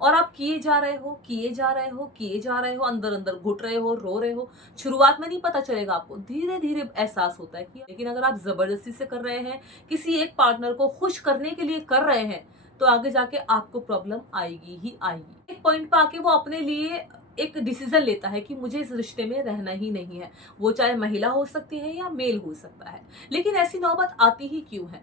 और आप किए जा रहे हो, किए जा रहे हो, किए जा रहे हो, अंदर अंदर घुट रहे हो, रो रहे हो। शुरुआत में नहीं पता चलेगा आपको, धीरे धीरे एहसास होता है कि, लेकिन अगर आप जबरदस्ती से कर रहे हैं, किसी एक पार्टनर को खुश करने के लिए कर रहे हैं, तो आगे जाके आपको प्रॉब्लम आएगी ही आएगी। एक पॉइंट पे आके वो अपने लिए एक डिसीजन लेता है कि मुझे इस रिश्ते में रहना ही नहीं है। वो चाहे महिला हो सकती है या मेल हो सकता है, लेकिन ऐसी नौबत आती ही क्यों है?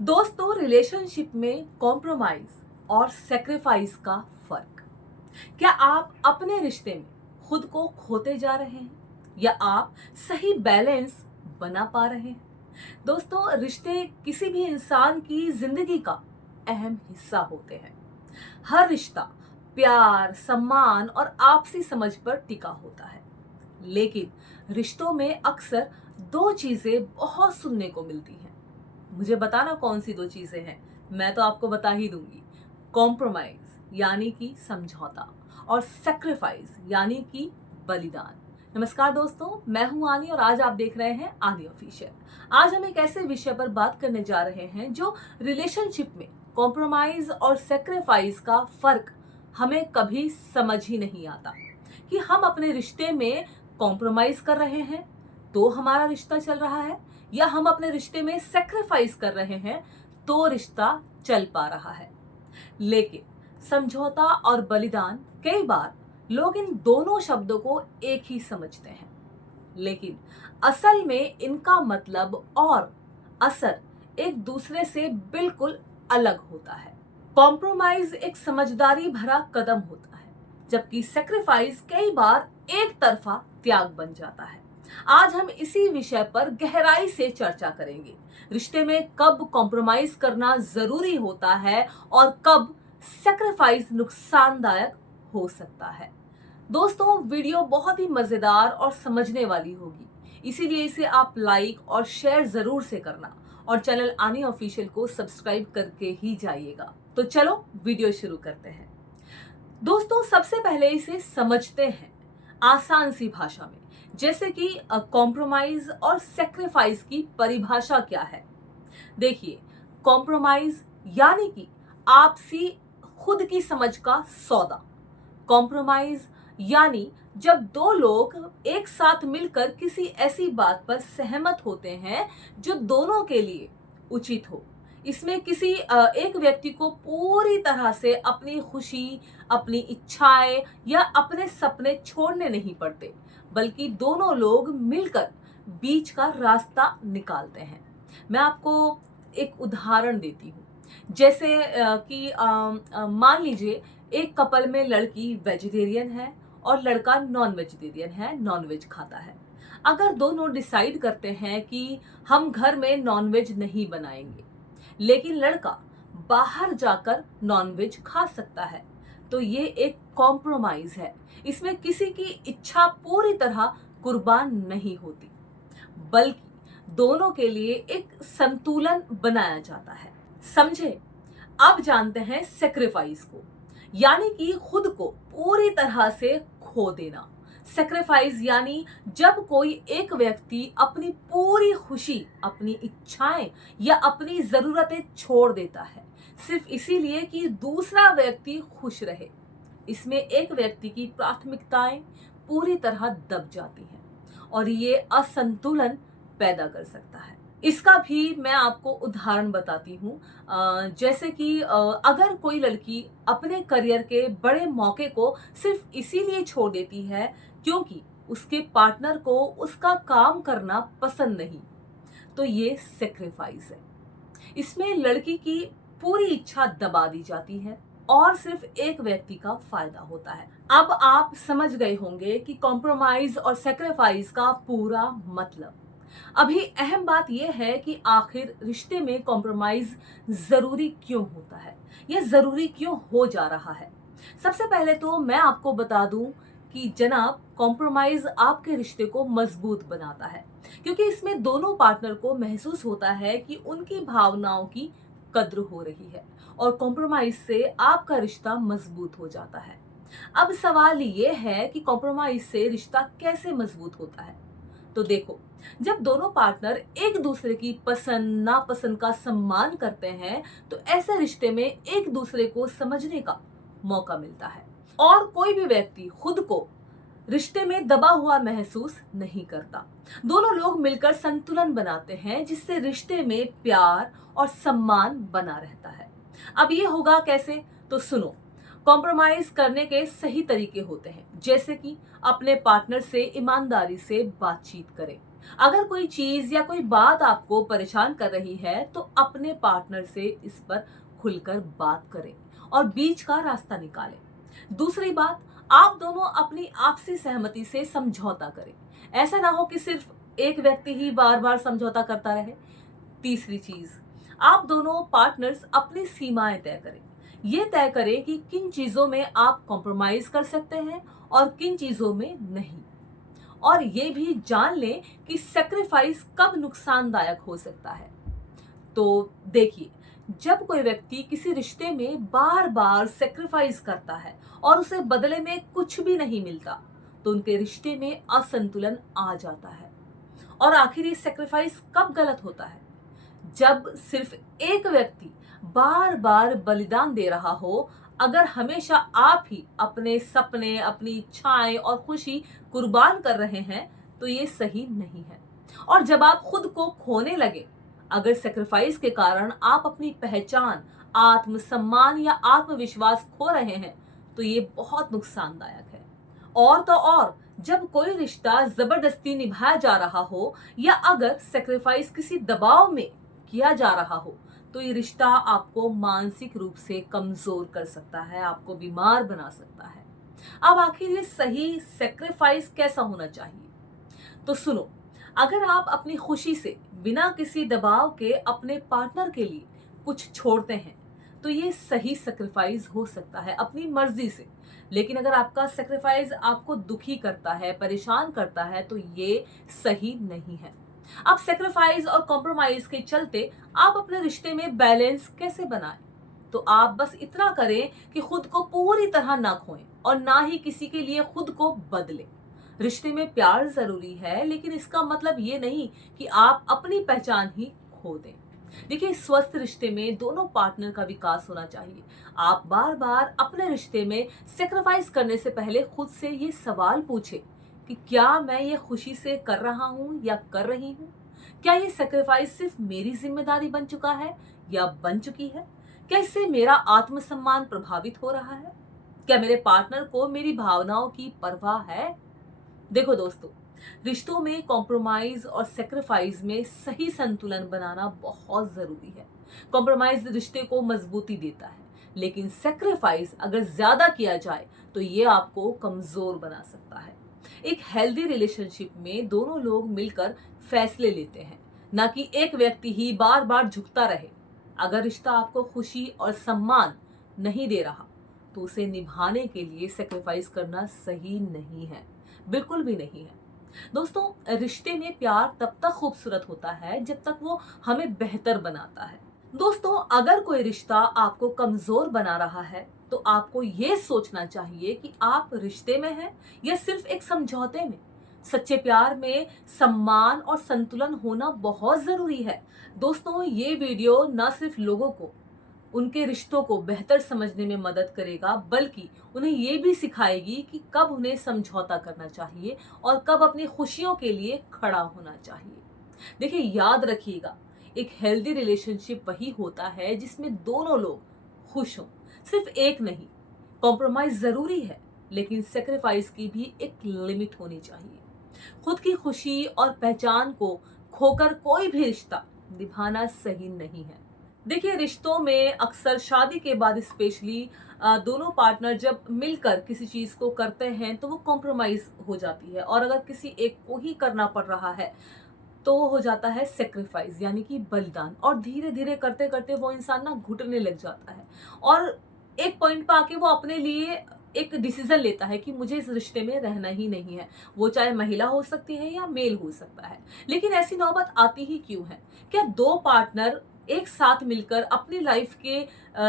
दोस्तों, रिलेशनशिप में कॉम्प्रोमाइज और सेक्रीफाइस का फर्क। क्या आप अपने रिश्ते में खुद को खोते जा रहे हैं या आप सही बैलेंस बना पा रहे हैं? दोस्तों, रिश्ते किसी भी इंसान की जिंदगी का अहम हिस्सा होते हैं। हर रिश्ता प्यार, सम्मान और आपसी समझ पर टिका होता है। लेकिन रिश्तों में अक्सर दो चीजें बहुत सुनने को मिलती हैं। मुझे बताना कौन सी दो चीजें हैं? मैं तो आपको बता ही दूंगी। कॉम्प्रोमाइज यानी कि समझौता, और सेक्रीफाइस यानी कि बलिदान। नमस्कार दोस्तों, मैं हूं आनी और आज आप देख रहे हैं आनी ऑफिशियल। आज हम एक ऐसे विषय पर बात करने जा रहे हैं जो रिलेशनशिप में कॉम्प्रोमाइज और सेक्रीफाइस का फर्क हमें कभी समझ ही नहीं आता। कि हम अपने रिश्ते में कॉम्प्रोमाइज कर रहे हैं तो हमारा रिश्ता चल रहा है, या हम अपने रिश्ते में सेक्रीफाइस कर रहे हैं तो रिश्ता चल पा रहा है। लेकिन समझौता और बलिदान, कई बार लोग इन दोनों शब्दों को एक ही समझते हैं, लेकिन असल में इनका मतलब और असर एक दूसरे से बिल्कुल अलग होता है। कॉम्प्रोमाइज एक समझदारी भरा कदम होता है, जबकि सेक्रीफाइस कई बार एक तरफा त्याग बन जाता है। आज हम इसी विषय पर गहराई से चर्चा करेंगे। रिश्ते में कब कॉम्प्रोमाइज करना जरूरी होता है और कब सेक्रीफाइस नुकसानदायक हो सकता है। दोस्तों, वीडियो बहुत ही मजेदार और समझने वाली होगी, इसीलिए इसे आप लाइक और शेयर जरूर से करना और चैनल आनी ऑफिशियल को सब्सक्राइब करके ही जाइएगा। तो चलो वीडियो शुरू करते हैं। दोस्तों, सबसे पहले इसे समझते हैं आसान सी भाषा में, जैसे कि कॉम्प्रोमाइज और सेक्रीफाइस की परिभाषा क्या है। देखिए, कॉम्प्रोमाइज यानी कि आपसी खुद की समझ का सौदा। कॉम्प्रोमाइज यानी जब दो लोग एक साथ मिलकर किसी ऐसी बात पर सहमत होते हैं जो दोनों के लिए उचित हो। इसमें किसी एक व्यक्ति को पूरी तरह से अपनी खुशी, अपनी इच्छाएं या अपने सपने छोड़ने नहीं पड़ते, बल्कि दोनों लोग मिलकर बीच का रास्ता निकालते हैं। मैं आपको एक उदाहरण देती हूँ। जैसे कि मान लीजिए एक कपल में लड़की वेजिटेरियन है और लड़का नॉन वेजिटेरियन है, नॉन वेज खाता है। अगर दोनों डिसाइड करते हैं कि हम घर में नॉन वेज नहीं बनाएंगे, लेकिन लड़का बाहर जाकर नॉनवेज खा सकता है, तो ये एक कॉम्प्रोमाइज है। इसमें किसी की इच्छा पूरी तरह कुर्बान नहीं होती, बल्कि दोनों के लिए एक संतुलन बनाया जाता है। समझे? अब जानते हैं सेक्रीफाइस को, यानी कि खुद को पूरी तरह से खो देना। सेक्रीफाइस यानी जब कोई एक व्यक्ति अपनी पूरी खुशी, अपनी इच्छाएं या अपनी जरूरतें छोड़ देता है, सिर्फ इसीलिए कि दूसरा व्यक्ति खुश रहे। इसमें एक व्यक्ति की प्राथमिकताएं पूरी तरह दब जाती हैं और ये असंतुलन पैदा कर सकता है। इसका भी मैं आपको उदाहरण बताती हूँ। जैसे कि अगर कोई लड़की अपने करियर के बड़े मौके को सिर्फ इसीलिए छोड़ देती है क्योंकि उसके पार्टनर को उसका काम करना पसंद नहीं, तो ये सेक्रीफाइस है। इसमें लड़की की पूरी इच्छा दबा दी जाती है और सिर्फ एक व्यक्ति का फायदा होता है। अब आप समझ गए होंगे कि कॉम्प्रोमाइज और सेक्रीफाइस का पूरा मतलब। अभी अहम बात यह है कि आखिर रिश्ते में कॉम्प्रोमाइज जरूरी क्यों होता है, यह जरूरी क्यों हो जा रहा है। सबसे पहले तो मैं आपको बता दूं कि जनाब, कॉम्प्रोमाइज आपके रिश्ते को मजबूत बनाता है, क्योंकि इसमें दोनों पार्टनर को महसूस होता है कि उनकी भावनाओं की कद्र हो रही है और कॉम्प्रोमाइज से आपका रिश्ता मजबूत हो जाता है। अब सवाल ये है कि कॉम्प्रोमाइज से रिश्ता कैसे मजबूत होता है। तो देखो, जब दोनों पार्टनर एक दूसरे की पसंद नापसंद का सम्मान करते हैं तो ऐसे रिश्ते में एक दूसरे को समझने का मौका मिलता है और कोई भी व्यक्ति खुद को रिश्ते में दबा हुआ महसूस नहीं करता। दोनों लोग मिलकर संतुलन बनाते हैं जिससे रिश्ते में प्यार और सम्मान बना रहता है। अब ये होगा कैसे, तो सुनो। कॉम्प्रोमाइज करने के सही तरीके होते हैं, जैसे कि अपने पार्टनर से ईमानदारी से बातचीत करें। अगर कोई चीज या कोई बात आपको परेशान कर रही है तो अपने पार्टनर से इस पर खुलकर बात करें और बीच का रास्ता निकालें। दूसरी बात, आप दोनों अपनी आपसी सहमति से समझौता करें। ऐसा ना हो कि सिर्फ एक व्यक्ति ही बार बार समझौता करता रहे। तीसरी चीज, आप दोनों पार्टनर्स अपनी सीमाएं तय करें। ये तय करें कि किन चीजों में आप कॉम्प्रोमाइज कर सकते हैं और किन चीजों में नहीं। और ये भी जान लें कि सेक्रीफाइस कब नुकसानदायक हो सकता है। तो देखिए, जब कोई व्यक्ति किसी रिश्ते में बार बार सेक्रीफाइस करता है और उसे बदले में कुछ भी नहीं मिलता तो उनके रिश्ते में असंतुलन आ जाता है। और आखिर ये सेक्रीफाइस कब गलत होता है, जब सिर्फ एक व्यक्ति बार बार बलिदान दे रहा हो। अगर हमेशा आप ही अपने सपने, अपनी इच्छाएं और खुशी कुर्बान कर रहे हैं तो ये सही नहीं है। और जब आप खुद को खोने लगे, अगर सेक्रीफाइस के कारण आप अपनी पहचान, आत्मसम्मान या आत्मविश्वास खो रहे हैं तो ये बहुत नुकसानदायक है। और तो और, जब कोई रिश्ता जबरदस्ती निभाया जा रहा हो या अगर सेक्रीफाइस किसी दबाव में किया जा रहा हो तो ये रिश्ता आपको मानसिक रूप से कमजोर कर सकता है, आपको बीमार बना सकता है। अब आखिर ये सही सेक्रीफाइस कैसा होना चाहिए, तो सुनो। अगर आप अपनी खुशी से बिना किसी दबाव के अपने पार्टनर के लिए कुछ छोड़ते हैं तो ये सही सेक्रीफाइस हो सकता है अपनी मर्जी से। लेकिन अगर आपका सेक्रीफाइस आपको दुखी करता है, परेशान करता है तो ये सही नहीं है। अब सेक्रीफाइस और कॉम्प्रोमाइज के चलते आप अपने रिश्ते में बैलेंस कैसे बनाएं, तो आप बस इतना करें कि खुद को पूरी तरह ना खोएं और ना ही किसी के लिए खुद को बदलें। रिश्ते में प्यार जरूरी है, लेकिन इसका मतलब ये नहीं कि आप अपनी पहचान ही खो दें। देखिए, स्वस्थ रिश्ते में दोनों पार्टनर का विकास होना चाहिए। आप बार बार अपने रिश्ते में सेक्रीफाइस करने से पहले खुद से ये सवाल पूछें कि क्या मैं ये खुशी से कर रहा हूँ या कर रही हूँ। क्या ये सेक्रीफाइस सिर्फ मेरी जिम्मेदारी बन चुका है या बन चुकी है। क्या इससे मेरा आत्मसम्मान प्रभावित हो रहा है। क्या मेरे पार्टनर को मेरी भावनाओं की परवाह है। देखो दोस्तों, रिश्तों में कॉम्प्रोमाइज और सेक्रीफाइस में सही संतुलन बनाना बहुत जरूरी है। कॉम्प्रोमाइज रिश्ते को मजबूती देता है, लेकिन सेक्रीफाइस अगर ज्यादा किया जाए तो ये आपको कमजोर बना सकता है। एक हेल्दी रिलेशनशिप में दोनों लोग मिलकर फैसले लेते हैं, ना कि एक व्यक्ति ही बार बार झुकता रहे। अगर रिश्ता आपको खुशी और सम्मान नहीं दे रहा तो उसे निभाने के लिए सेक्रीफाइस करना सही नहीं है, बिल्कुल भी नहीं है। दोस्तों, रिश्ते में प्यार तब तक खूबसूरत होता है जब तक वो हमें बेहतर बनाता है। दोस्तों, अगर कोई रिश्ता आपको कमजोर बना रहा है तो आपको ये सोचना चाहिए कि आप रिश्ते में हैं या सिर्फ एक समझौते में। सच्चे प्यार में सम्मान और संतुलन होना बहुत जरूरी है। दोस्तों, ये वीडियो न सिर्फ लोगों को उनके रिश्तों को बेहतर समझने में मदद करेगा, बल्कि उन्हें ये भी सिखाएगी कि कब उन्हें समझौता करना चाहिए और कब अपनी खुशियों के लिए खड़ा होना चाहिए। देखिए, याद रखिएगा, एक हेल्दी रिलेशनशिप वही होता है जिसमें दोनों लोग खुश हों, सिर्फ एक नहीं। कॉम्प्रोमाइज जरूरी है, लेकिन सेक्रीफाइस की भी एक लिमिट होनी चाहिए। खुद की खुशी और पहचान को खोकर कोई भी रिश्ता निभाना सही नहीं है। देखिए, रिश्तों में अक्सर शादी के बाद स्पेशली दोनों पार्टनर जब मिलकर किसी चीज को करते हैं तो वो कॉम्प्रोमाइज हो जाती है, और अगर किसी एक को ही करना पड़ रहा है तो हो जाता है सेक्रीफाइस, यानी कि बलिदान। और धीरे धीरे करते करते वो इंसान ना घुटने लग जाता है और एक पॉइंट पर आके वो अपने लिए एक डिसीजन लेता है कि मुझे इस रिश्ते में रहना ही नहीं है। वो चाहे महिला हो सकती है या मेल हो सकता है। लेकिन ऐसी नौबत आती ही क्यों है? क्या दो पार्टनर एक साथ मिलकर अपनी लाइफ के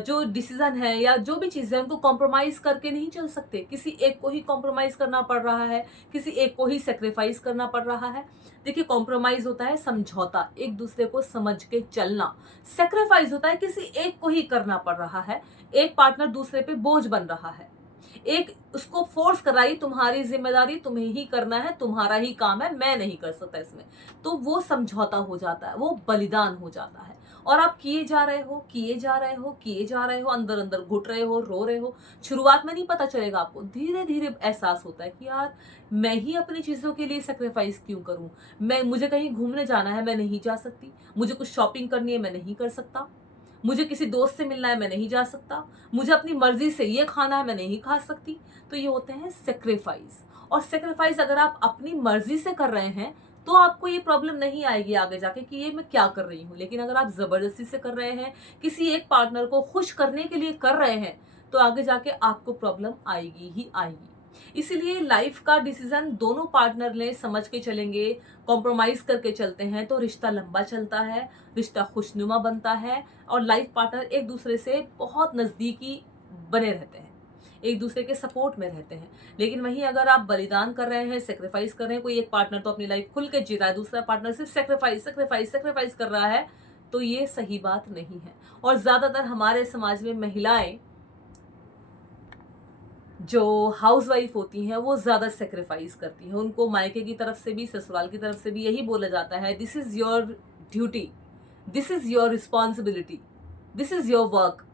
जो डिसीजन है या जो भी चीज़ें हैं उनको कॉम्प्रोमाइज करके नहीं चल सकते। किसी एक को ही कॉम्प्रोमाइज करना पड़ रहा है, किसी एक को ही सेक्रीफाइस करना पड़ रहा है। देखिए, कॉम्प्रोमाइज होता है समझौता, एक दूसरे को समझ के चलना। सेक्रीफाइस होता है किसी एक को ही करना पड़ रहा है, एक पार्टनर दूसरे पे बोझ बन रहा है, एक उसको फोर्स कर रहा है, तुम्हारी जिम्मेदारी तुम्हें ही करना है, तुम्हारा ही काम है, मैं नहीं कर सकता इसमें। तो वो समझौता हो जाता है, वो बलिदान हो जाता है। और आप किए जा रहे हो, किए जा रहे हो, किए जा रहे हो, अंदर अंदर घुट रहे हो, रो रहे हो। शुरुआत में नहीं पता चलेगा आपको, धीरे धीरे एहसास होता है कि यार मैं ही अपनी चीजों के लिए सेक्रीफाइस क्यों करूं। मुझे कहीं घूमने जाना है, मैं नहीं जा सकती। मुझे कुछ शॉपिंग करनी है, मैं नहीं कर सकता। मुझे किसी दोस्त से मिलना है, मैं नहीं जा सकता। मुझे अपनी मर्जी से ये खाना है, मैं नहीं खा सकती। तो ये होते हैं सेक्रीफाइस। और सेक्रीफाइस अगर आप अपनी मर्जी से कर रहे हैं तो आपको ये प्रॉब्लम नहीं आएगी आगे जाके कि ये मैं क्या कर रही हूँ। लेकिन अगर आप जबरदस्ती से कर रहे हैं, किसी एक पार्टनर को खुश करने के लिए कर रहे हैं, तो आगे जाके आपको प्रॉब्लम आएगी ही आएगी। इसीलिए लाइफ का डिसीजन दोनों पार्टनर ले, समझ के चलेंगे, कॉम्प्रोमाइज करके चलते हैं तो रिश्ता लंबा चलता है, रिश्ता खुशनुमा बनता है और लाइफ पार्टनर एक दूसरे से बहुत नजदीकी बने रहते हैं, एक दूसरे के सपोर्ट में रहते हैं। लेकिन वहीं अगर आप बलिदान कर रहे हैं, सेक्रीफाइस कर रहे हैं, कोई एक पार्टनर तो अपनी लाइफ खुल के जी रहा है, दूसरा पार्टनर सिर्फ सेक्रीफाइस सेक्रीफाइस सेक्रीफाइस कर रहा है, तो ये सही बात नहीं है। और ज्यादातर हमारे समाज में महिलाएं जो हाउसवाइफ होती हैं वो ज्यादा सेक्रीफाइस करती हैं। उनको मायके की तरफ से भी, ससुराल की तरफ से भी यही बोला जाता है, this is your duty, this is your responsibility, this is your work.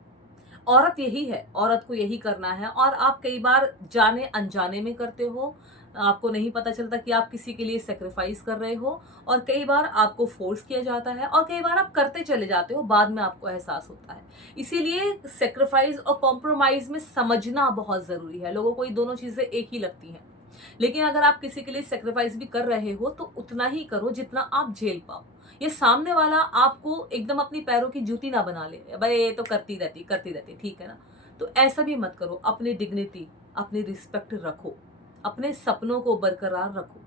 औरत यही है, औरत को यही करना है। और आप कई बार जाने अनजाने में करते हो, आपको नहीं पता चलता कि आप किसी के लिए सेक्रीफाइस कर रहे हो। और कई बार आपको फोर्स किया जाता है और कई बार आप करते चले जाते हो, बाद में आपको एहसास होता है। इसीलिए सेक्रीफाइस और कॉम्प्रोमाइज में समझना बहुत जरूरी है। लोगों को ये दोनों चीजें एक ही लगती हैं, लेकिन अगर आप किसी के लिए सेक्रीफाइस भी कर रहे हो तो उतना ही करो जितना आप झेल पाओ। ये सामने वाला आपको एकदम अपनी पैरों की जूती ना बना ले, भाई ये तो करती रहती, ठीक है ना। तो ऐसा भी मत करो। अपनी डिग्निटी, अपनी रिस्पेक्ट रखो, अपने सपनों को बरकरार रखो।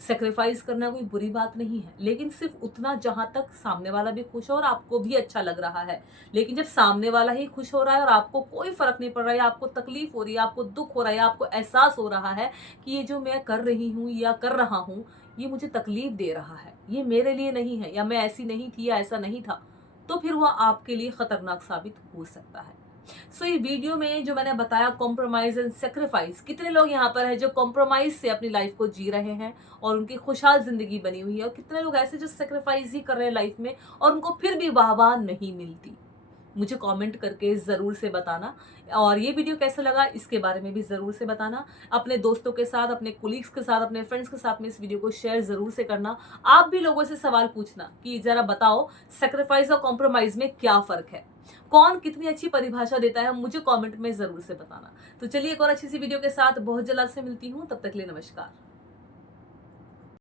सेक्रीफाइस करना कोई बुरी बात नहीं है, लेकिन सिर्फ उतना जहां तक सामने वाला भी खुश हो और आपको भी अच्छा लग रहा है। लेकिन जब सामने वाला ही खुश हो रहा है और आपको कोई फर्क नहीं पड़ रहा है, आपको तकलीफ हो रही है, आपको दुख हो रहा है, आपको एहसास हो रहा है कि ये जो मैं कर रही हूँ या कर रहा हूँ ये मुझे तकलीफ दे रहा है, ये मेरे लिए नहीं है, या मैं ऐसी नहीं थी या ऐसा नहीं था, तो फिर वह आपके लिए खतरनाक साबित हो सकता है। सो ये वीडियो में जो मैंने बताया कॉम्प्रोमाइज एंड सेक्रीफाइस, कितने लोग यहाँ पर हैं जो कॉम्प्रोमाइज से अपनी लाइफ को जी रहे हैं और उनकी खुशहाल जिंदगी बनी हुई है, और कितने लोग ऐसे जो सेक्रीफाइस ही कर रहे हैं लाइफ में और उनको फिर भी वाहवाह नहीं मिलती। मुझे कमेंट करके ज़रूर से बताना। और ये वीडियो कैसा लगा इसके बारे में भी ज़रूर से बताना। अपने दोस्तों के साथ, अपने कोलीग्स के साथ, अपने फ्रेंड्स के साथ में इस वीडियो को शेयर ज़रूर से करना। आप भी लोगों से सवाल पूछना कि ज़रा बताओ सेक्रीफाइस और कॉम्प्रोमाइज़ में क्या फ़र्क है, कौन कितनी अच्छी परिभाषा देता है, मुझे कमेंट में ज़रूर से बताना। तो चलिए एक और अच्छी सी वीडियो के साथ बहुत जल्द आपसे मिलती हूँ, तब तक के लिए नमस्कार।